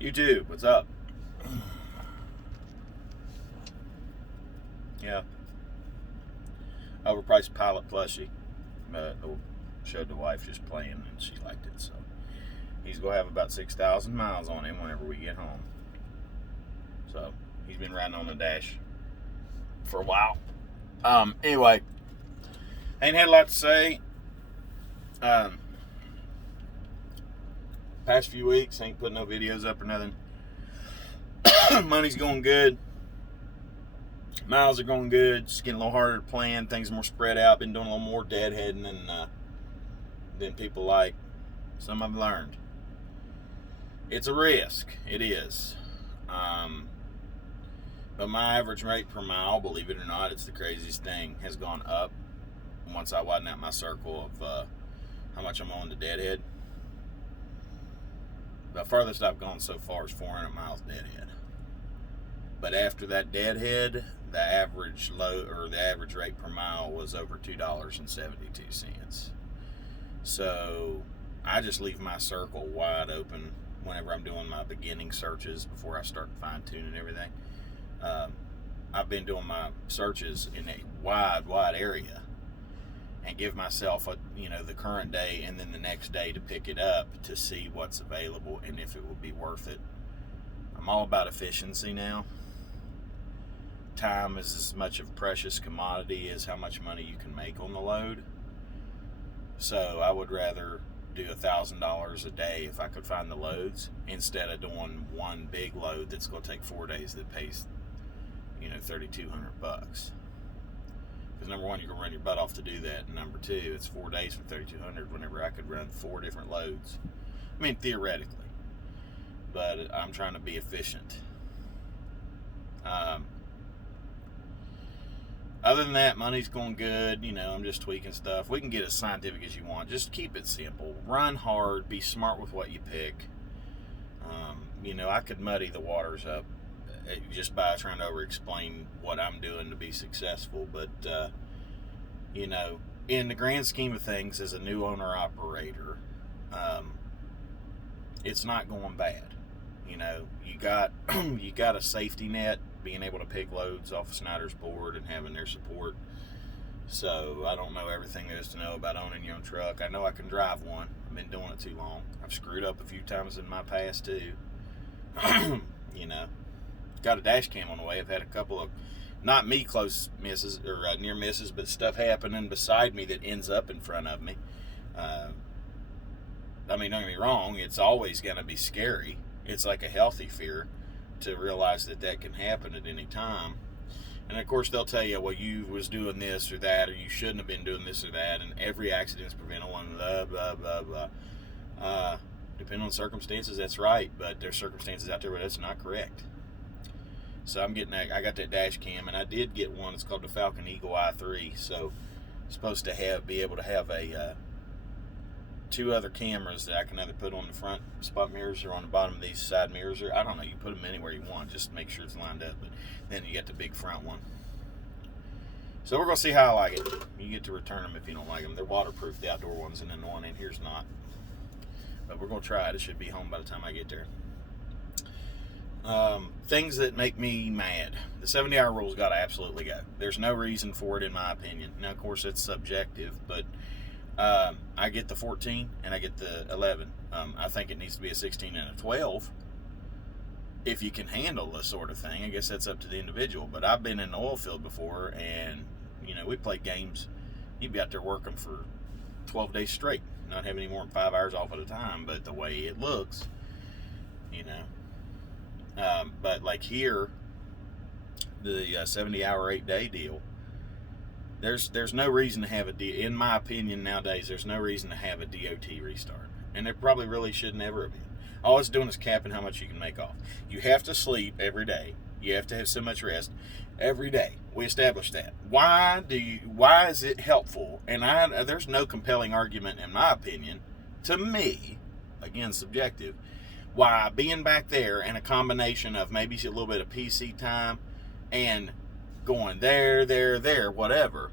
YouTube, what's up? Yeah. Overpriced Pilot plushie. Showed the wife just playing and she liked it, so he's going to have about 6,000 miles on him whenever we get home. So he's been riding on the dash for a while. Anyway, ain't had a lot to say. Past few weeks, ain't putting no videos up or nothing. Money's going good. Miles are going good. Just getting a little harder to plan. Things are more spread out. Been doing a little more deadheading than people like. Some I've learned. It's a risk. It is. But my average rate per mile, believe it or not, it's the craziest thing, has gone up once I widen out my circle of how much I'm on to deadhead. The farthest I've gone so far is 400 miles deadhead. But after that deadhead, the average rate per mile was over $2.72. So I just leave my circle wide open whenever I'm doing my beginning searches before I start fine-tuning everything. I've been doing my searches in a wide area and give myself the current day and then the next day to pick it up to see what's available and if it will be worth it. I'm all about efficiency now. Time is as much of a precious commodity as how much money you can make on the load. So I would rather do $1,000 a day if I could find the loads instead of doing one big load that's going to take 4 days that pays $3,200. Because number one, you're going to run your butt off to do that, and number two, it's 4 days for $3,200 whenever I could run 4 different loads. I mean, theoretically, but I'm trying to be efficient. Other than that, money's going good. I'm just tweaking stuff. We can get as scientific as you want. Just keep it simple. Run hard. Be smart with what you pick. I could muddy the waters up just by trying to over-explain what I'm doing to be successful. But, in the grand scheme of things, as a new owner-operator, it's not going bad. You got a safety net, being able to pick loads off of Schneider's board and having their support. So I don't know everything there is to know about owning your own truck. I know I can drive one. I've been doing it too long. I've screwed up a few times in my past too. Got a dash cam on the way. I've had a couple of, not me close misses or near misses, but stuff happening beside me that ends up in front of me. Don't get me wrong, it's always going to be scary. It's like a healthy fear to realize that can happen at any time. And of course they'll tell you, well, you was doing this or that, or you shouldn't have been doing this or that, and every accident's preventable, and blah, blah, blah, blah. Depending on circumstances, that's right, but there's circumstances out there where that's not correct. So I got that dash cam, and I did get one. It's called the Falcon Eagle i3, so I'm supposed to be able to have a 2 other cameras that I can either put on the front spot mirrors or on the bottom of these side mirrors, or I don't know, you put them anywhere you want, just make sure it's lined up. But then you got the big front one. So we're going to see how I like it. You get to return them if you don't like them. They're waterproof, the outdoor ones, and then the one in here's not. But we're going to try it. It should be home by the time I get there. Things that make me mad. The 70-hour rule's got to absolutely go. There's no reason for it, in my opinion. Now, of course, it's subjective, but I get the 14 and I get the 11. I think it needs to be a 16 and a 12 if you can handle this sort of thing. I guess that's up to the individual, but I've been in the oil field before, and we play games. You'd be out there working for 12 days straight, not having any more than 5 hours off at a time, but the way it looks, but like here, the 70-hour 8-day deal, there's no reason to have in my opinion nowadays, there's no reason to have a DOT restart. And there probably really should never have been. All it's doing is capping how much you can make off. You have to sleep every day. You have to have so much rest every day. We established that. Why is it helpful? And there's no compelling argument, in my opinion, to me, again, subjective, why being back there and a combination of maybe a little bit of PC time and going there, whatever,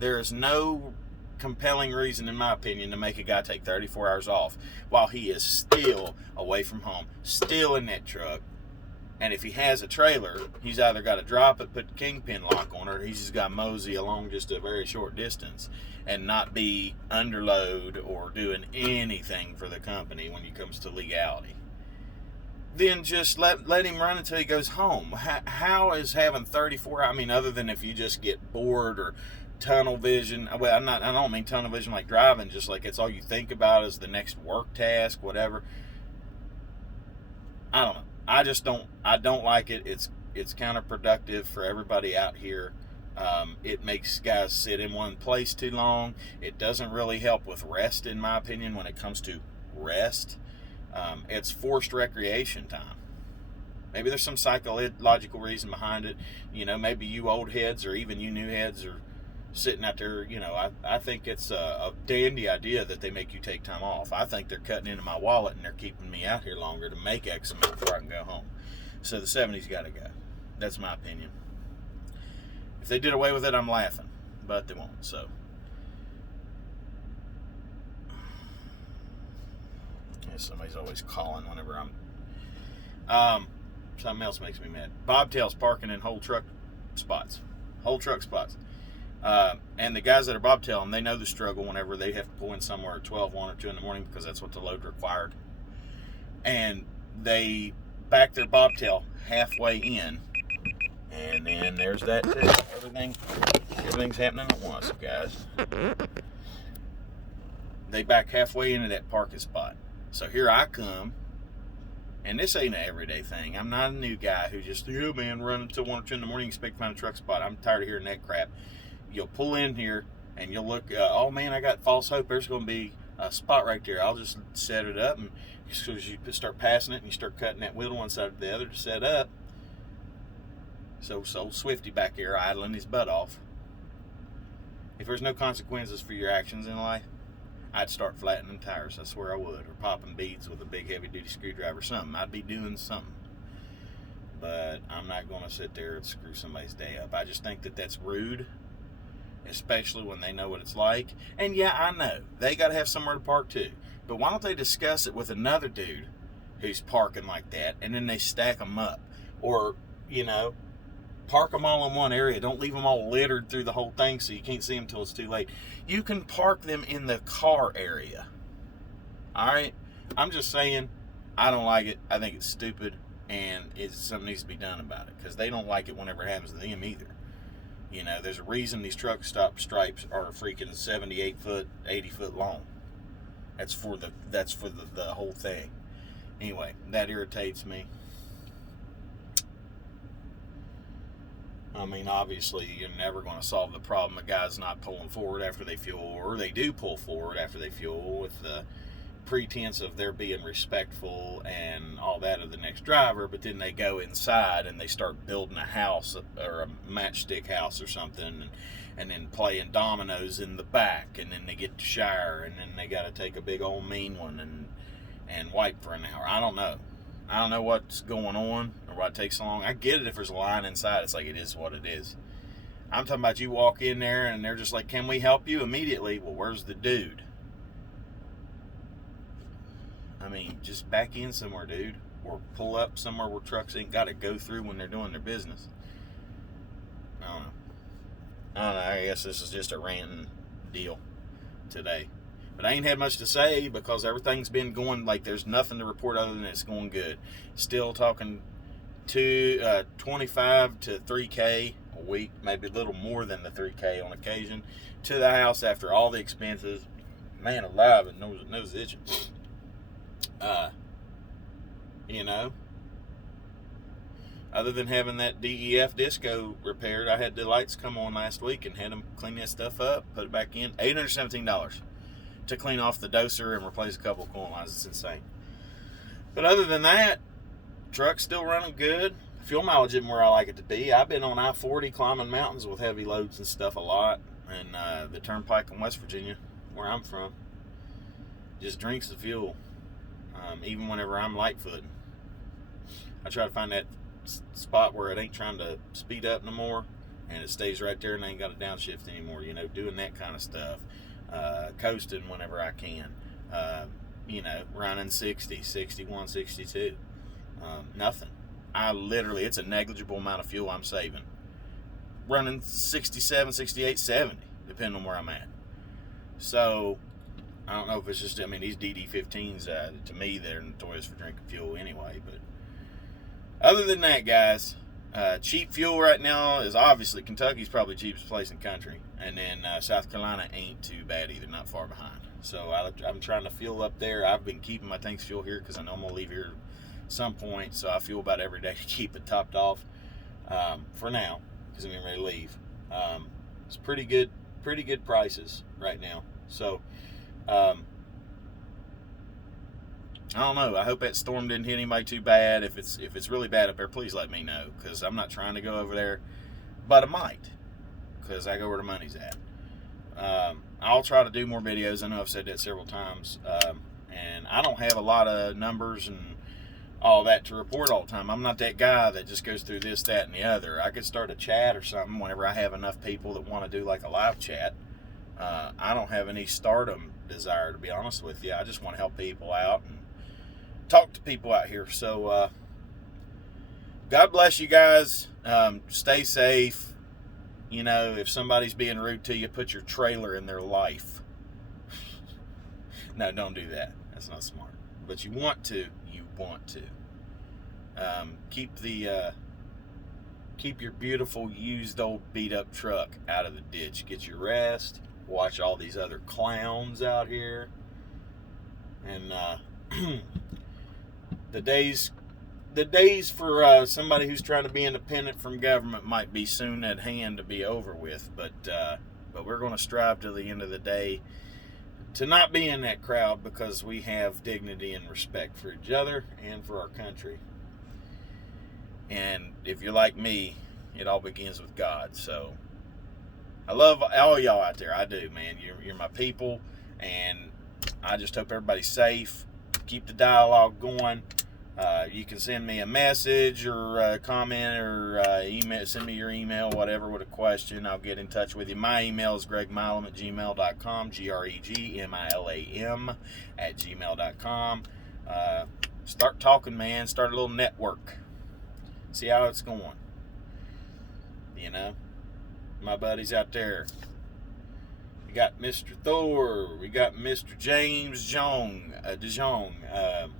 there is no compelling reason, in my opinion, to make a guy take 34 hours off while he is still away from home, still in that truck. And if he has a trailer, he's either got to drop it, put the kingpin lock on it, or he's just got to mosey along just a very short distance and not be underload or doing anything for the company when it comes to legality. Then just let him run until he goes home. How is having 34? I mean, other than if you just get bored or tunnel vision. Well, I don't mean tunnel vision like driving, just like it's all you think about is the next work task, whatever. I don't know. I don't like it. It's counterproductive for everybody out here. It makes guys sit in one place too long. It doesn't really help with rest, in my opinion, when it comes to rest. It's forced recreation time. Maybe there's some psychological reason behind it. Maybe you old heads or even you new heads are sitting out there. I think it's a dandy idea that they make you take time off. I think they're cutting into my wallet and they're keeping me out here longer to make X amount before I can go home. So the 70's got to go. That's my opinion. If they did away with it, I'm laughing, but they won't. So somebody's always calling whenever I'm. Something else makes me mad. Bobtails parking in whole truck spots. And the guys that are bobtailing, they know the struggle whenever they have to pull in somewhere at 12, 1, or 2 in the morning because that's what the load required. And they back their bobtail halfway in, and then there's that too. Everything's happening at once, guys. They back halfway into that parking spot. So here I come, and this ain't an everyday thing. I'm not a new guy who just, run until 1 or 2 in the morning, expect to find a truck spot. I'm tired of hearing that crap. You'll pull in here, and you'll look, oh man, I got false hope. There's going to be a spot right there. I'll just set it up, and as soon as you start passing it, and you start cutting that wheel one side to the other to set up. So Swifty back here idling his butt off. If there's no consequences for your actions in life, I'd start flattening tires. I swear I would. Or popping beads with a big heavy-duty screwdriver. Something. I'd be doing something. But I'm not going to sit there and screw somebody's day up. I just think that that's rude, especially when they know what it's like. And yeah, I know. They got to have somewhere to park too. But why don't they discuss it with another dude who's parking like that, and then they stack them up? Or, park them all in one area. Don't leave them all littered through the whole thing so you can't see them until it's too late. You can park them in the car area. All right? I'm just saying, I don't like it. I think it's stupid, and something needs to be done about it because they don't like it whenever it happens to them either. There's a reason these truck stop stripes are freaking 78 foot, 80 foot long. That's for the whole thing. Anyway, that irritates me. I mean, obviously, you're never going to solve the problem. A guy's not pulling forward after they fuel, or they do pull forward after they fuel with the pretense of they're being respectful and all that of the next driver, but then they go inside and they start building a house or a matchstick house or something, and then playing dominoes in the back, and then they get to shower, and then they got to take a big old mean one and wipe for an hour. I don't know what's going on or why it takes so long. I get it if there's a line inside. It's like it is what it is. I'm talking about you walk in there and they're just like, can we help you? Immediately, well, where's the dude? I mean, just back in somewhere, dude. Or pull up somewhere where trucks ain't got to go through when they're doing their business. I don't know. I guess this is just a ranting deal today. But I ain't had much to say because everything's been going, like there's nothing to report other than it's going good. Still talking to 25 to 3K a week, maybe a little more than the 3K on occasion, to the house after all the expenses. Man alive, and nose itching. Other than having that DEF disco repaired, I had the lights come on last week and had them clean that stuff up, put it back in. $817 to clean off the doser and replace a couple of coolant lines. It's insane. But other than that, truck's still running good. Fuel mileage isn't where I like it to be. I've been on I-40 climbing mountains with heavy loads and stuff a lot, and the turnpike in West Virginia, where I'm from, just drinks the fuel, even whenever I'm light-footing. I try to find that spot where it ain't trying to speed up no more, and it stays right there and ain't got to downshift anymore, doing that kind of stuff. coasting whenever I can. Running 60, 61, 62. Nothing. It's a negligible amount of fuel I'm saving. Running 67, 68, 70, depending on where I'm at. So, I don't know if it's just, these DD15s, to me, they're notorious for drinking fuel anyway. But other than that, guys, cheap fuel right now is obviously, Kentucky's probably the cheapest place in the country. And then South Carolina ain't too bad either, not far behind. So I'm trying to fuel up there. I've been keeping my tanks full here because I know I'm going to leave here some point. So I fuel about every day to keep it topped off for now, because I'm getting ready to leave. It's pretty good prices right now. So I don't know. I hope that storm didn't hit anybody too bad. If it's really bad up there, please let me know, because I'm not trying to go over there, but I might, because I go where the money's at. I'll try to do more videos. I know I've said that several times, and I don't have a lot of numbers and all that to report all the time. I'm not that guy that just goes through this, that, and the other. I could start a chat or something whenever I have enough people that want to do like a live chat. I don't have any stardom desire, to be honest with you. I just want to help people out and talk to people out here. So God bless you guys. Stay safe. If somebody's being rude to you, put your trailer in their life. No, don't do that. That's not smart. But you want to. Keep your beautiful used old beat up truck out of the ditch. Get your rest. Watch all these other clowns out here. And the days for somebody who's trying to be independent from government might be soon at hand to be over with. But we're going to strive to the end of the day to not be in that crowd, because we have dignity and respect for each other and for our country. And if you're like me, it all begins with God. So I love all y'all out there. I do, man. You're my people, and I just hope everybody's safe. Keep the dialogue going. You can send me a message or a comment or email. Send me your email, whatever, with a question. I'll get in touch with you. My email is gregmilam@gmail.com, gregmilam@gmail.com. Start talking, man. Start a little network. See how it's going. My buddies out there. We got Mr. Thor. We got Mr. James DeJong.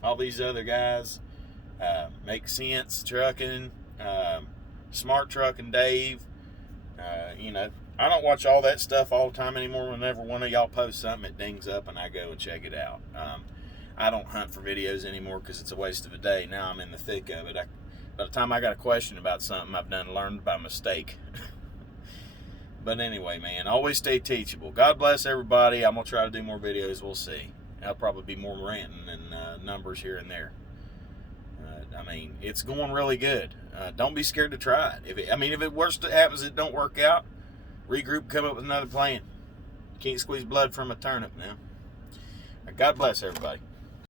All these other guys. Make Sense Trucking. Smart Trucking Dave. I don't watch all that stuff all the time anymore. Whenever one of y'all posts something, it dings up and I go and check it out. I don't hunt for videos anymore because it's a waste of a day. Now I'm in the thick of it. By the time I got a question about something, I've learned by mistake. But anyway, man, always stay teachable. God bless everybody. I'm going to try to do more videos. We'll see. I'll probably be more ranting than numbers here and there. It's going really good. Don't be scared to try it. If it worst happens, it don't work out, regroup, come up with another plan. Can't squeeze blood from a turnip now. God bless everybody.